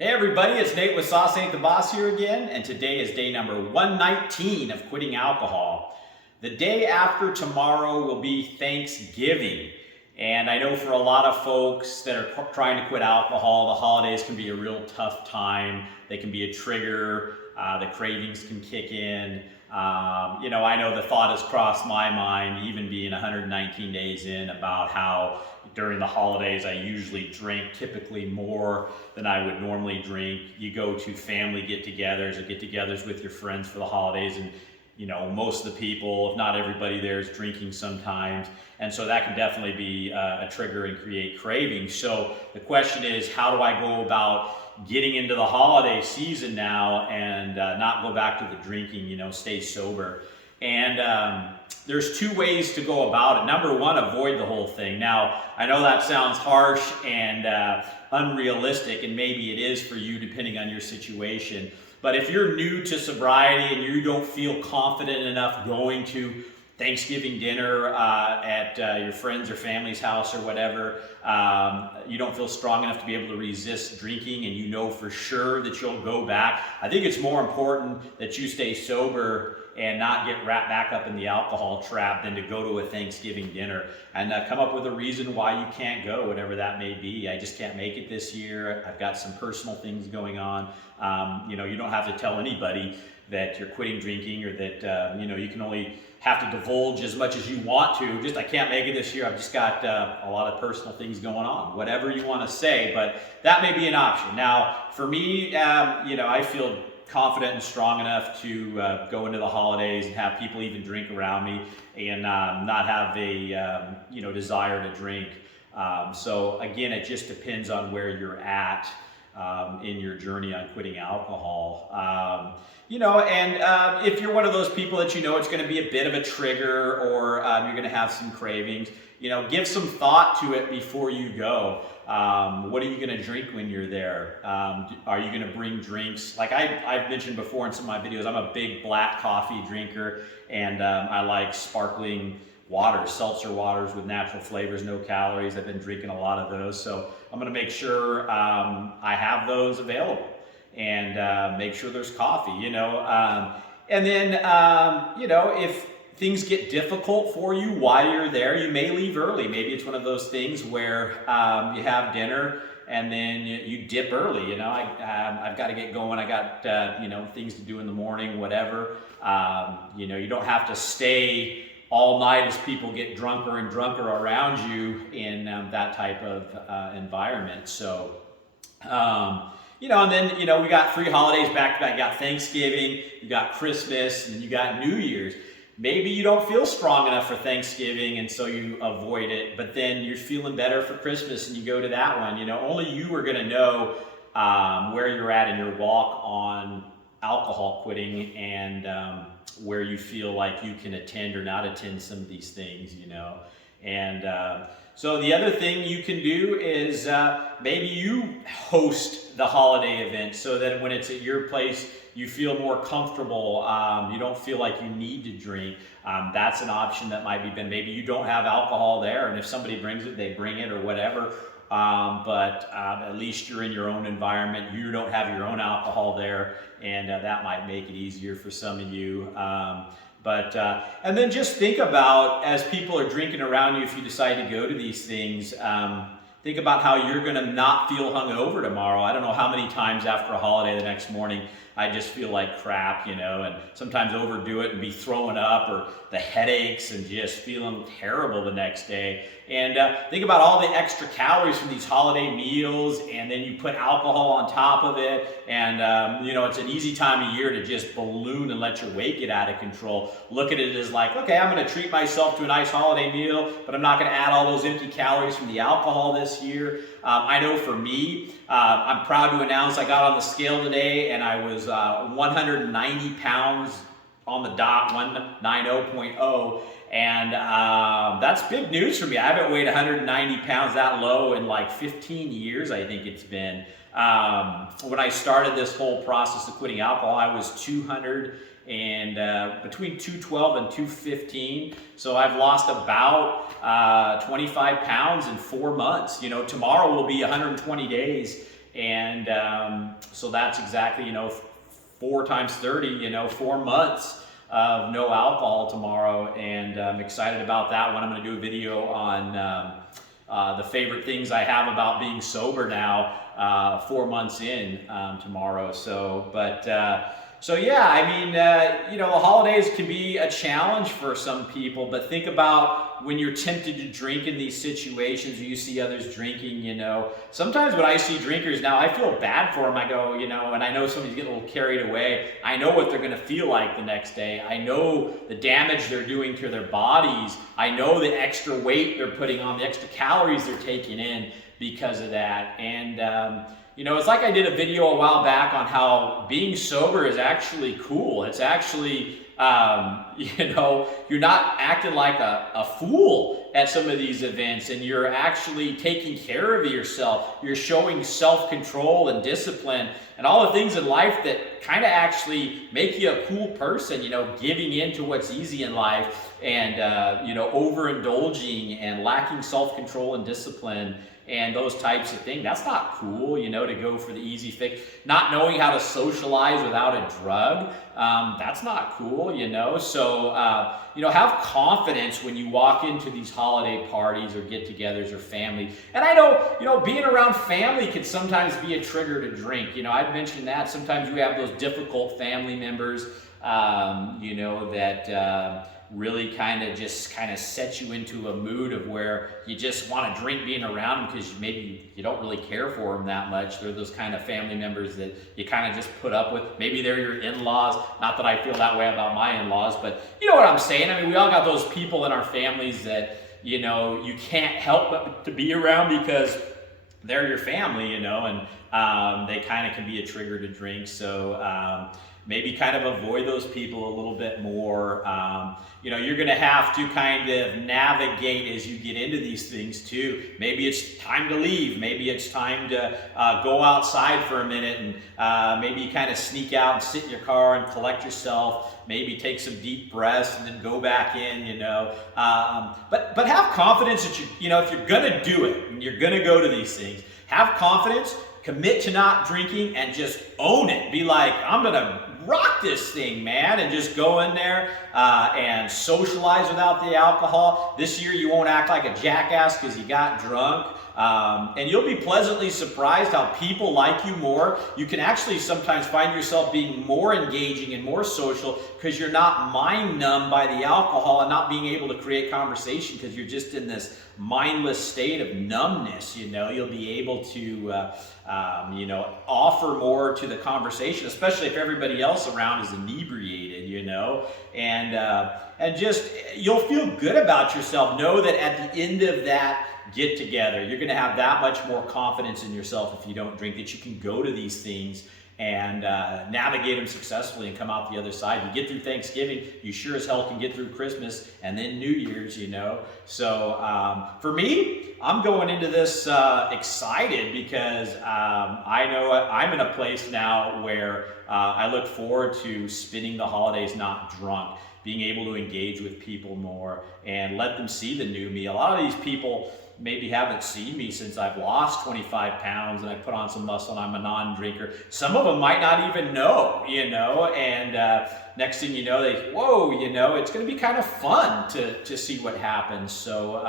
Hey everybody, it's Nate with Sauce Ain't the Boss here again, and today is day number 119 of quitting alcohol. The day after tomorrow will be Thanksgiving, and I know for a lot of folks that are trying to quit alcohol, the holidays can be a real tough time. They can be a trigger, the cravings can kick in. I know the thought has crossed my mind, even being 119 days in, about how during the holidays I usually drink typically more than I would normally drink. You go to family get-togethers or get-togethers with your friends for the holidays, and most of the people, if not everybody there, is drinking sometimes, and so that can definitely be a trigger and create cravings. So the question is, how do I go about getting into the holiday season now and not go back to the drinking, stay sober? And there's two ways to go about it. Number one, avoid the whole thing. Now, I know that sounds harsh and unrealistic, and maybe it is for you depending on your situation. But if you're new to sobriety and you don't feel confident enough going to Thanksgiving dinner at your friend's or family's house or whatever, you don't feel strong enough to be able to resist drinking, and you know for sure that you'll go back, I think it's more important that you stay sober and not get wrapped back up in the alcohol trap than to go to a Thanksgiving dinner and come up with a reason why you can't go, whatever that may be. I just can't make it this year. I've got some personal things going on. You don't have to tell anybody that you're quitting drinking, or that you can only have to divulge as much as you want to. Just, I can't make it this year. I've just got a lot of personal things going on. Whatever you want to say, but that may be an option. Now, for me, I feel confident and strong enough to go into the holidays and have people even drink around me and not have a desire to drink. So again, it just depends on where you're at in your journey on quitting alcohol. If you're one of those people that it's going to be a bit of a trigger, or you're going to have some cravings, give some thought to it before you go. What are you going to drink when you're there? Are you going to bring drinks? Like I've mentioned before in some of my videos, I'm a big black coffee drinker, and I like sparkling waters, seltzer waters with natural flavors, no calories. I've been drinking a lot of those, so I'm going to make sure I have those available, and make sure there's coffee, and then, if things get difficult for you while you're there, you may leave early. Maybe it's one of those things where you have dinner and then you dip early. I've got to get going. I got things to do in the morning, whatever. You don't have to stay all night as people get drunker and drunker around you in that type of environment. So, and then, we got 3 holidays back to back. You got Thanksgiving, you got Christmas, and then you got New Year's. Maybe you don't feel strong enough for Thanksgiving, and so you avoid it, but then you're feeling better for Christmas and you go to that one. Only you are going to know where you're at in your walk on alcohol quitting, and where you feel like you can attend or not attend some of these things, And so the other thing you can do is maybe you host the holiday event, so that when it's at your place, you feel more comfortable. You don't feel like you need to drink. That's an option that might be. Maybe you don't have alcohol there, and if somebody brings it, they bring it or whatever. But at least you're in your own environment. You don't have your own alcohol there, and that might make it easier for some of you. And then just think about, as people are drinking around you, if you decide to go to these things, think about how you're going to not feel hungover tomorrow. I don't know how many times after a holiday the next morning I just feel like crap, and sometimes overdo it and be throwing up, or the headaches and just feeling terrible the next day. And think about all the extra calories from these holiday meals, and then you put alcohol on top of it, and it's an easy time of year to just balloon and let your weight get out of control. Look at it as like, okay, I'm going to treat myself to a nice holiday meal, but I'm not going to add all those empty calories from the alcohol this year. I know for me, I'm proud to announce I got on the scale today, and I was 190 pounds on the dot, 190.0, and that's big news for me. I haven't weighed 190 pounds that low in like 15 years, I think it's been. When I started this whole process of quitting alcohol, I was 200 and between 212 and 215. So I've lost about 25 pounds in 4 months. You know, tomorrow will be 120 days. And so that's exactly, 4 times 30, 4 months of no alcohol tomorrow. And I'm excited about that one. I'm going to do a video on the favorite things I have about being sober now, 4 months in, tomorrow. So yeah, I mean, the holidays can be a challenge for some people, but think about when you're tempted to drink in these situations, or you see others drinking, sometimes when I see drinkers now, I feel bad for them. I go, and I know somebody's getting a little carried away. I know what they're going to feel like the next day. I know the damage they're doing to their bodies. I know the extra weight they're putting on, the extra calories they're taking in because of that. And, it's like I did a video a while back on how being sober is actually cool. It's actually, you're not acting like a fool at some of these events, and you're actually taking care of yourself. You're showing self-control and discipline and all the things in life that kind of actually make you a cool person, giving in to what's easy in life and, overindulging and lacking self-control and discipline and those types of things. That's not cool, to go for the easy fix. Not knowing how to socialize without a drug, that's not cool, So, have confidence when you walk into these holiday parties or get-togethers or family. And I know, being around family can sometimes be a trigger to drink. I've mentioned that. Sometimes we have those difficult family members, that really kind of sets you into a mood of where you just want to drink being around them because maybe you don't really care for them that much. They're those kind of family members that you kind of just put up with. Maybe they're your in-laws. Not that I feel that way about my in-laws, but you know what I'm saying. I mean, we all got those people in our families that, you can't help but to be around because they're your family, and they kind of can be a trigger to drink. So, maybe kind of avoid those people a little bit more. You're going to have to kind of navigate as you get into these things too. Maybe it's time to leave.Maybe it's time to go outside for a minute, and maybe you kind of sneak out and sit in your car and collect yourself. Maybe take some deep breaths and then go back in, But have confidence that if you're going to do it and you're going to go to these things, have confidence. Commit to not drinking and just own it. Be like, I'm going to rock this thing, man, and just go in there and socialize without the alcohol. This year you won't act like a jackass because you got drunk. And you'll be pleasantly surprised how people like you more. You can actually sometimes find yourself being more engaging and more social because you're not mind numb by the alcohol and not being able to create conversation because you're just in this mindless state of numbness. You'll be able to offer more to the conversation, especially if everybody else around is inebriated, and just you'll feel good about yourself. Know that at the end of that get together, you're going to have that much more confidence in yourself if you don't drink, that you can go to these things and navigate them successfully and come out the other side. You get through Thanksgiving, you sure as hell can get through Christmas and then New Year's, So for me, I'm going into this excited because I know I'm in a place now where I look forward to spending the holidays not drunk, being able to engage with people more and let them see the new me. A lot of these people maybe haven't seen me since I've lost 25 pounds and I put on some muscle and I'm a non-drinker. Some of them might not even know, and next thing you know, it's going to be kind of fun to see what happens. So,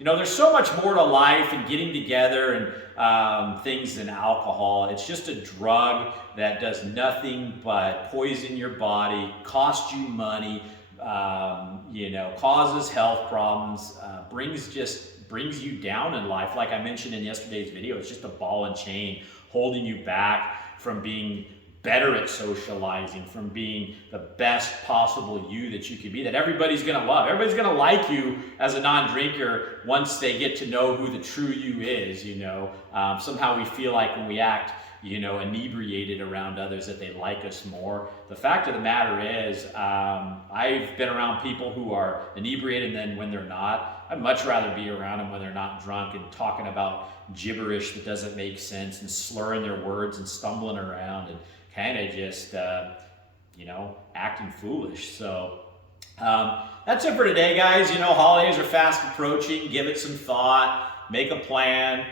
there's so much more to life and getting together and things than alcohol. It's just a drug that does nothing but poison your body, cost you money, causes health problems, brings you down in life. Like I mentioned in yesterday's video, it's just a ball and chain holding you back from being better at socializing, from being the best possible you that you could be, that everybody's going to love. Everybody's going to like you as a non-drinker once they get to know who the true you is, Somehow we feel like when we act, inebriated around others that they like us more. The fact of the matter is, I've been around people who are inebriated and then when they're not. I'd much rather be around them when they're not drunk and talking about gibberish that doesn't make sense and slurring their words and stumbling around and kind of just, acting foolish. So that's it for today, guys. Holidays are fast approaching. Give it some thought. make a plan,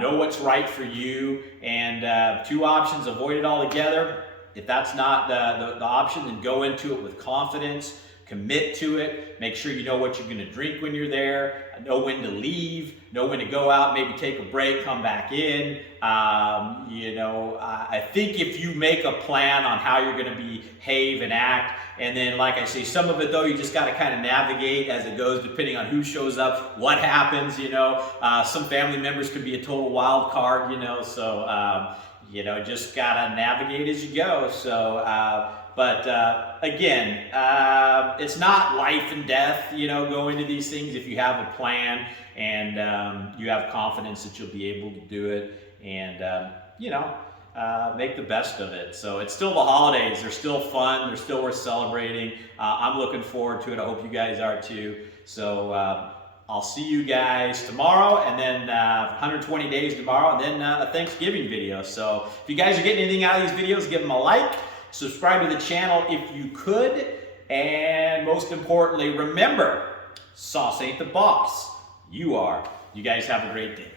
know what's right for you, and 2 options, avoid it altogether. If that's not the option, then go into it with confidence, commit to it, make sure you know what you're gonna drink when you're there, know when to leave, know when to go out, maybe take a break, come back in. I think if you make a plan on how you're gonna behave and act, and then like I say, some of it though, you just gotta kind of navigate as it goes, depending on who shows up, what happens, some family members can be a total wild card, so just gotta navigate as you go. So, again, it's not life and death, go into these things if you have a plan and you have confidence that you'll be able to do it and, make the best of it. So it's still the holidays. They're still fun. They're still worth celebrating. I'm looking forward to it. I hope you guys are too. So I'll see you guys tomorrow, and then 120 days tomorrow, and then a Thanksgiving video. So if you guys are getting anything out of these videos, give them a like. Subscribe to the channel if you could. And most importantly, remember, sauce ain't the boss. You are. You guys have a great day.